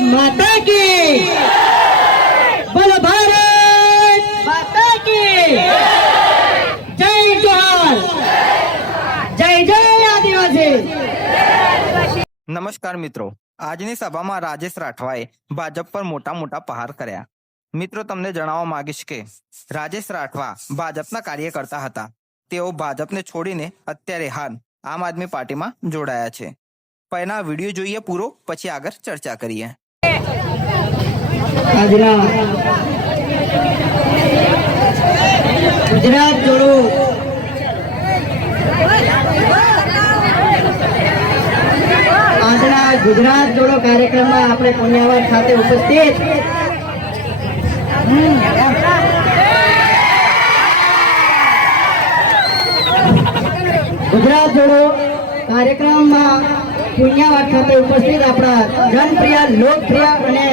माता की बोलो, भारत माता की जय जोहार, जय जय आदिवासी। नमस्कार मित्रों, આજની સભામાં રાજેશ રાઠવાએ ભાજપ પર મોટા પહાર કર્યા। મિત્રો, તમને જણાવવા માંગીશ કે રાજેશ રાઠવા ભાજપના કાર્યકર્તા હતા। તેઓ ભાજપને છોડીને અત્યારે હાલ આમ આદમી પાર્ટીમાં જોડાયા છે। પહેલા વિડીયો જોઈએ પૂરો, પછી આગળ ચર્ચા કરીએ। ગુજરાત જોડો આજના ગુજરાત જોડો કાર્યક્રમમાં આપણે પુણ્યવાન ખાતે ઉપસ્થિત ગુજરાત જોડો કાર્યક્રમમાં પુણ્યવાન ખાતે ઉપસ્થિત આપણા જનપ્રિય, લોકપ્રિય અને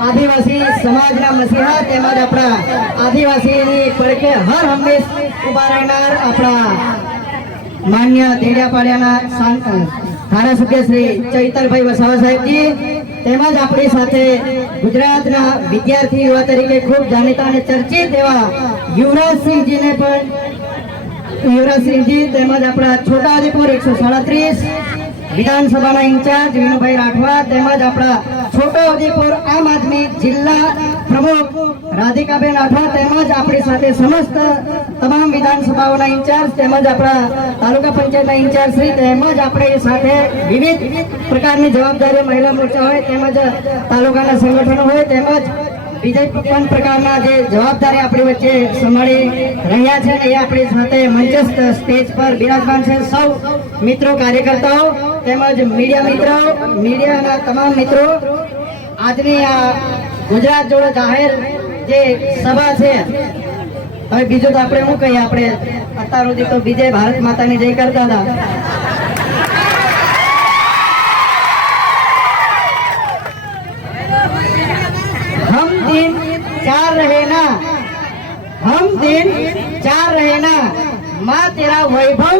આદિવાસી સમાજના મસીહા તેમજ આપણા આદિવાસીની પડખે હર હંમેશ ઉભા રહેનાર આપણા માન્ય દેડિયાપાડિયાના ધારાસભ્ય શ્રી ચૈતરભાઈ વસાવા સાહેબજી તેમજ આપણી સાથે ગુજરાતના વિદ્યાર્થી યુવા તરીકે ખૂબ જાણીતા અને ચર્ચિત એવા યુવરાજસિંહજીને પણ યુવરાજસિંહજી તેમજ આપણા છોટાઉદેપુર 137 વિધાનસભાના ઇન્ચાર્જ વિનુભાઈ રાઠવા તેમજ આપણા છોટાઉદેપુર આમ આદમી જિલ્લા પ્રમુખ રાધિકાબેન રાઠવા તેમજ આપણી સાથે સમસ્ત તમામ વિધાનસભાઓના ઇન્ચાર્જ તેમજ આપણા તાલુકા પંચાયતના ઇન્ચાર્જ શ્રી તેમજ આપણી સાથે વિવિધ પ્રકારની જવાબદારીઓ મહિલા મોરચા હોય તેમજ તાલુકાના સંગઠનો હોય તેમજ બીજા પ્રકારના જે જવાબદારી આપણી વચ્ચે સંભાળી રહ્યા છે એ આપણી સાથે મંચસ્થ સ્ટેજ પર બિરાજમાન છે સૌ મિત્રો, કાર્યકર્તાઓ તેમજ મીડિયા મિત્રો, મીડિયાના તમામ મિત્રો, આજની આ ગુજરાત જોડો જાહેર જે સભા છે, હવે બીજું તો આપણે શું કહીએ, આપણે અત્યાર સુધી તો બીજે ભારત માતાની જય કરતા હતા। हम दिन चार रहे ना, हम दिन चार रहे ना, माँ तेरा वैभव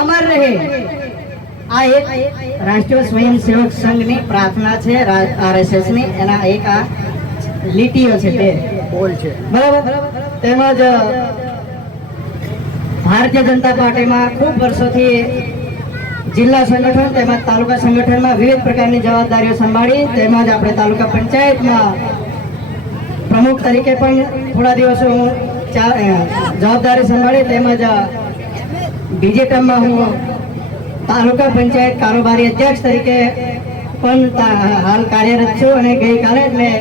अमर रहे। આ એક રાષ્ટ્રીય સ્વયંસેવક સંઘની પ્રાર્થના છે, RSS ની, એના એક આ લીટીઓ છે, બે બોલ છે, બરાબર। તેમજ ભારતીય જનતા પાર્ટીમાં ખૂબ વર્ષોથી જિલ્લા સંગઠન તેમજ તાલુકા સંગઠનમાં વિવિધ પ્રકારની જવાબદારીઓ સંભાળી તેમજ આપણે તાલુકા પંચાયતમાં પ્રમુખ તરીકે પણ થોડા દિવસો હું જવાબદારી સંભાળી તેમજ બીજી ટર્મમાં હું તાલુકા પંચાયત કારોબારી અધ્યક્ષ તરીકે પણ હાલ કાર્યરત છું અને ગઈકાલે જ મેં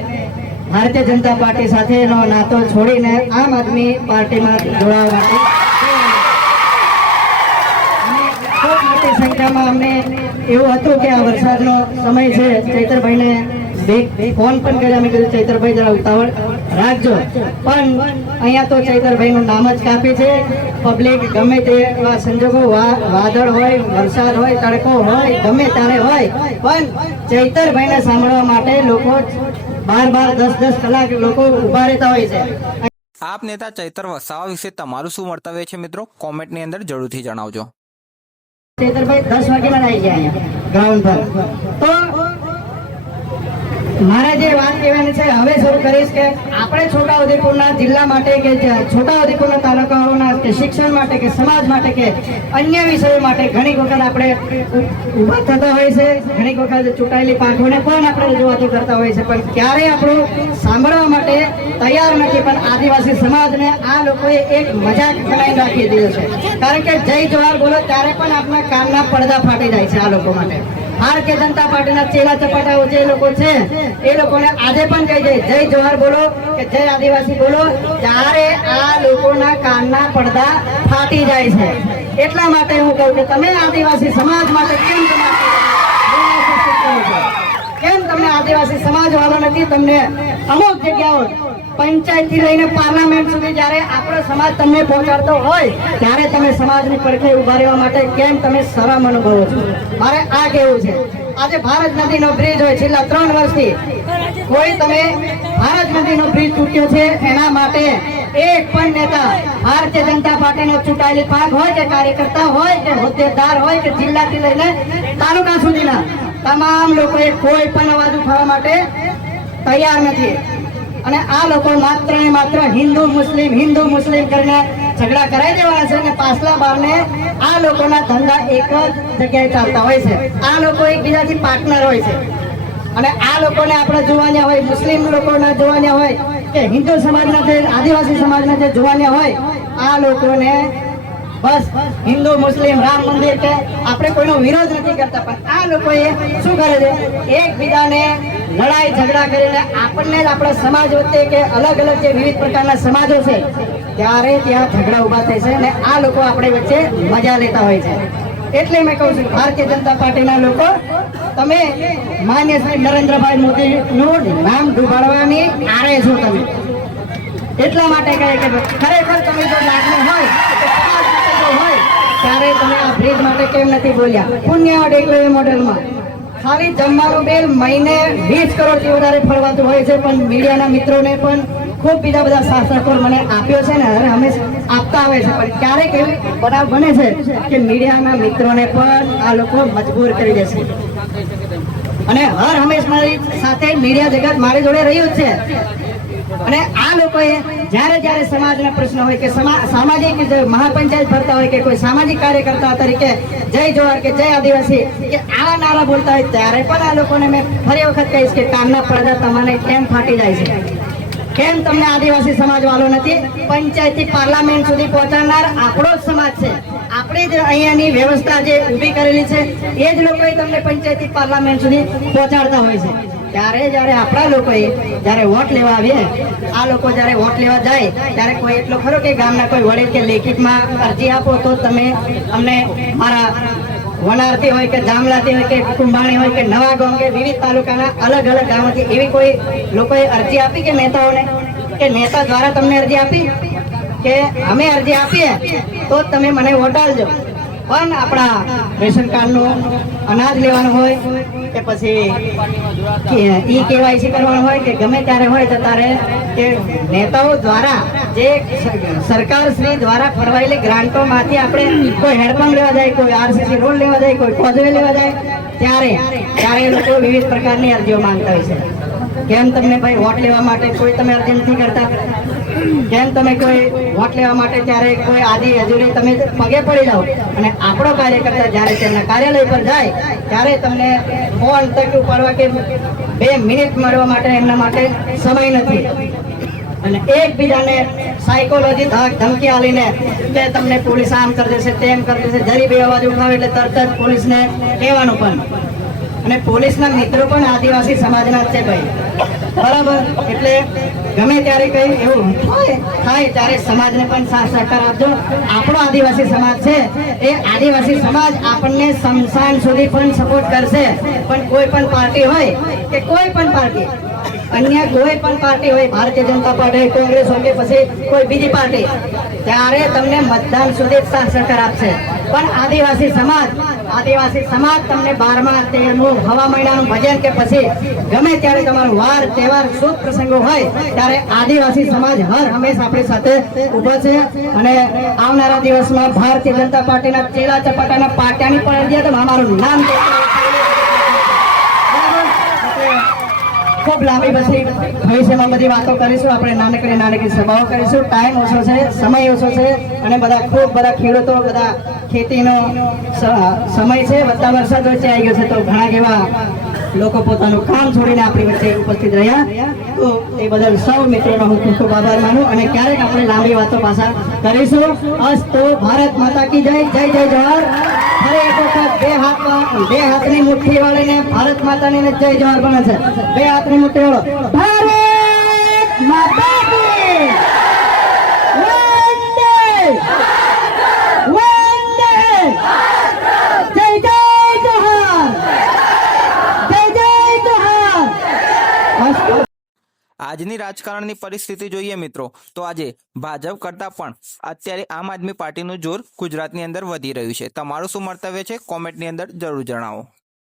ભારતીય જનતા પાર્ટી સાથેનો નાતો છોડીને આમ આદમી પાર્ટીમાં જોડાવા માટે ખૂબ મોટી સંખ્યામાં અમને એવું હતું કે આ વરસાદનો સમય છે, ચૈતરભાઈને ફોન પણ કર્યા, મેં કીધું ચૈતરભાઈ જરા ઉતાવળ રાખજો, પણ અહીંયા તો ચૈતરભાઈનું નામ જ કાફી છે। પબ્લિક ગમે તેવા સંજોગો, વાદળ હોય, વરસાદ હોય, તડકો હોય, ગમે ત્યારે હોય, પણ ચૈતરભાઈને સાંભળવા માટે લોકો 12-10 કલાક લોકો ઉભા રહેતા હોય છે। આપ નેતા ચૈતર વસાવા વિશે તમારું શું મંતવ્ય છે મિત્રો, કોમેન્ટની અંદર જરૂરથી જણાવજો। ચૈતરભાઈ 10 વાગ્યાના આવી ગયા અહીંયા ગ્રાઉન્ડ પર, તો મારે જે વાત કહેવાની છે હવે શરૂ કરીશ કે આપણે છોટાઉદેપુરના જિલ્લા માટે કે છોટાઉદેપુરના તાલુકાઓના કે શિક્ષણ માટે કે સમાજ માટે કે અન્ય વિષયો માટે ઘણી વખત આપણે ઉભા થતા હોય છે, ઘણી વખત ચૂંટાયેલી પાંખોને પણ આપણે રજૂઆતો કરતા હોય છે, પણ ક્યારેય આપણું સાંભળવા માટે તૈયાર નથી। પણ આદિવાસી સમાજને આ લોકોએ એક મજાક બનાવી રાખી દીધો છે, કારણ કે જય જોહાર બોલો ત્યારે પણ આપણા કાનના પડદા ફાટી જાય છે આ લોકો માટે। ભારતીય જનતા પાર્ટીના ચેલા ચપાટાઓ જે લોકો છે એ લોકોને આજે પણ કહી દે જય જોહાર બોલો કે જય આદિવાસી બોલો ત્યારે આ લોકોના કાનના પડદા ફાટી જાય છે। એટલા માટે હું કહું કે તમે આદિવાસી સમાજ માટે કેમ તમને આદિવાસી સમાજ વાળો નથી? તમને અમુક જગ્યાઓ પંચાયત થી લઈને પાર્લામેન્ટ સુધી જ્યારે આપણો સમાજ તમને પહોંચાડતો હોય ત્યારે તમે સમાજની પડખે ઉભા રહેવા માટે કેમ તમે શરમ અનુભવો છો? મારે આ કહેવું છે। આજે ભારત નદીનો બ્રિજ હોય, છેલ્લા 3 વર્ષથી કોઈ તમે ભારત નદીનો બ્રિજ તૂટ્યો છે એના માટે એક પણ નેતા ભારતીય જનતા પાર્ટીનો ચૂંટાયેલી પાંખ હોય કે કાર્યકર્તા હોય કે હોદ્દેદાર હોય કે જિલ્લાથી લઈને તાલુકા સુધીના તમામ લોકોએ કોઈ પણ અવાજ ઉઠાવવા માટે તૈયાર નથી. અને આ લોકો માત્ર ને માત્ર હિન્દુ મુસ્લિમ કરીને ઝઘડા કરાઈ દેવાના છે અને પાછલા બારને આ લોકોના ધંધા એક જ જગ્યાએ ચાલતા હોય છે. આ લોકો એકબીજાથી પાર્ટનર હોય છે. અને આ લોકોને આપણે જોવાના હોય, મુસ્લિમ લોકોના જોવાના હોય કે હિન્દુ સમાજના જે આદિવાસી સમાજના જે જોવાના હોય, આ લોકોને બસ હિન્દુ મુસ્લિમ રામ મંદિર કે આપણે કોઈનો વિરોધ નથી કરતા, પણ આ લોકોએ શું કરે છે, એકબીજાને લડાઈ ઝઘડા કરીને આપણને જ આપણા સમાજ વચ્ચે કે અલગ અલગ જે વિવિધ પ્રકારના સમાજો છે ત્યારે ત્યાં ઝઘડા ઉભા થાય છે અને આ લોકો આપણે વચ્ચે મજા લેતા હોય છે. એટલે મેં કહું છું, ભારતીય જનતા પાર્ટીના લોકો, તમે માન્ય શ્રી નરેન્દ્રભાઈ મોદીનું નામ ડૂબાડવાની આરે છો તમે. એટલા માટે કહે કે ખરેખર તમે જો લાગણી હોય ત્યારે તમે આ બ્રિજ માટે કેમ નથી બોલ્યા? પુણ્યવટ એકલવ્ય મોડેલમાં ખાલી જમવાનું બિલ મહિને 20 કરોડથી વધારે ફળવાતું હોય છે, પણ મીડિયાના મિત્રોને પણ ખૂબ બીજા બધા શાસકો મને આપ્યો છે ને હવે હંમેશા આપતા આવે છે, પણ ક્યારેક એવી બનાવ બને છે કે મીડિયાના મિત્રોને પણ આ લોકો મજબૂર કરી દેશે. અને હર હંમેશા મારી સાથે મીડિયા જગત મારી જોડે રહ્યું જ છે. અને આ લોકોએ જ્યારે સમાજના પ્રશ્ન હોય કે સામાજિક મહાપંચાયત ભરતા હોય કે કોઈ સામાજિક કાર્યકર્તા તરીકે જય જોહાર કે જય આદિવાસી કે આવા નારા બોલતા હોય ત્યારે પણ આ લોકોને મેં ફરી વખત કહીશ કે કાનના પડદા તમને કેમ ફાટી જાય છે? કેમ તમને આદિવાસી સમાજ વાળો નથી? પંચાયતથી પાર્લામેન્ટ સુધી પહોંચાડનાર આપણો જ સમાજ છે. આપણે જ અહીંયાની વ્યવસ્થા જે ઊભી કરેલી છે એ જ લોકોએ તમને પંચાયતથી પાર્લામેન્ટ સુધી પહોંચાડતા હોય છે. ત્યારે જ્યારે આપણા લોકોએ જ્યારે વોટ લેવા આવીએ, આ લોકો જ્યારે વોટ લેવા જાય ત્યારે કોઈ એટલો ખરો કે ગામના કોઈ વડીલ કે લેખિતમાં અરજી આપો તો તમે અમને મારા વનારથી હોય કે જામલાથી હોય કે કુંભાણી હોય કે નવાગામ કે વિવિધ તાલુકાના અલગ અલગ ગામોથી એવી કોઈ લોકોએ અરજી આપી કે નેતાઓને, કે નેતા દ્વારા તમને અરજી આપી કે અમે અરજી આપીએ તો તમે મને વોટ આપજો? પણ આપણા રેશન કાર્ડનું અનાજ લેવાનું હોય કે પછી KYC કરવાનું હોય કે ગમે ત્યારે હોય તો તારે કે નેતાઓ દ્વારા જે સરકાર શ્રી દ્વારા ફરવાયેલી ગ્રાન્ટોમાંથી આપણે કોઈ હેન્ડપંપ લેવા જાય, કોઈ RCC રોડ લેવા જાય, કોઈ કોઝવે લેવા જાય ત્યારે એ લોકો વિવિધ પ્રકારની અરજીઓ માંગતા હોય છે. કેમ તમને ભાઈ વોટ લેવા માટે કોઈ તમે અરજી નથી કરતા? કેમ તમે કોઈ વોટ લેવા માટે ત્યારે કોઈ આદિ હજુરી તમે પગે પડી જાઓ અને આપણો કાર્યકર્તા જ્યારે તેમના કાર્યાલય પર જાય ત્યારે તમને ફોન તક ઉપાડવા કે 2 મિનિટ મળવા માટે એમના માટે સમય નથી. અને એકબીજાને સાયકોલોજી ધમકી આલીને કે તમને પોલીસ આમ કરી દેશે, તેમ કરી દેશે, જરી બે અવાજ ઉઠાવે એટલે તરત જ પોલીસને કહેવાનું. પણ અને પોલીસના મિત્રો પણ આદિવાસી સમાજના જ છે ભાઈ, બરાબર? એટલે ગમે ત્યારે કઈ એવું થાય ત્યારે સમાજને પણ સાથ સહકાર આપજો. આપણો આદિવાસી સમાજ છે એ આદિવાસી સમાજ આપણને શમશાન સુધી પણ સપોર્ટ કરશે. પણ કોઈ પણ પાર્ટી હોય કે કોઈ પણ પાર્ટી, અન્ય કોઈ પણ પાર્ટી હોય, ભારતીય જનતા પાર્ટી, કોંગ્રેસ હોય કે પછી કોઈ બીજી પાર્ટી, ત્યારે તમને મતદાન સુધી સાથ સહકાર આપશે. પણ આદિવાસી સમાજ તમને 12મા 13મું હવા મહિનાનું ભજન કે પછી ગમે ત્યારે તમારો વાર તહેવાર શુભ પ્રસંગો હોય ત્યારે આદિવાસી સમાજ હર હંમેશા આપણી સાથે ઊભો છે. અને આવનારા દિવસમાં ભારતીય જનતા પાર્ટીના ચેલા ચપાટાના પાટિયાની પણ અરજી તો અમારું નામ ખૂબ લાંબી બધી ભવિષ્યમાં બધી વાતો કરીશું. આપણે નાનકડી સભાઓ કરીશું. ટાઈમ ઓછો છે, સમય ઓછો છે અને ખૂબ બધા ખેડૂતો, બધા ખેતીનો સમય છે, બધા વરસાદ વચ્ચે આવી ગયો છે તો ઘણા એવા લોકો પોતાનું કામ છોડીને આપણી વચ્ચે ઉપસ્થિત રહ્યા. તો એ બદલ સૌ મિત્રોનો હું ખૂબ ખૂબ આભાર માનું અને ક્યારેક આપણે લાંબી વાતો પાછા કરીશું. અસ્તુ ભારત માતા કી જય, જય જય જોહાર. ફરી એક વખત બે હાથની મુઠ્ઠી વાળીને ભારત માતાની જય જોહાર બને છે. બે હાથની મુઠ્ઠી વાળો ભારત માતા કી વંદે વંદે જય જય જોહાર, જય જય જોહાર. આજની રાજકારણની પરિસ્થિતિ જોઈએ મિત્રો તો આજે ભાજપ કરતા પણ અત્યારે આમ આદમી પાર્ટીનું જોર ગુજરાતની અંદર વધી રહ્યું છે. તમારું શું મંતવ્ય છે? કોમેન્ટની અંદર જરૂર જણાવો.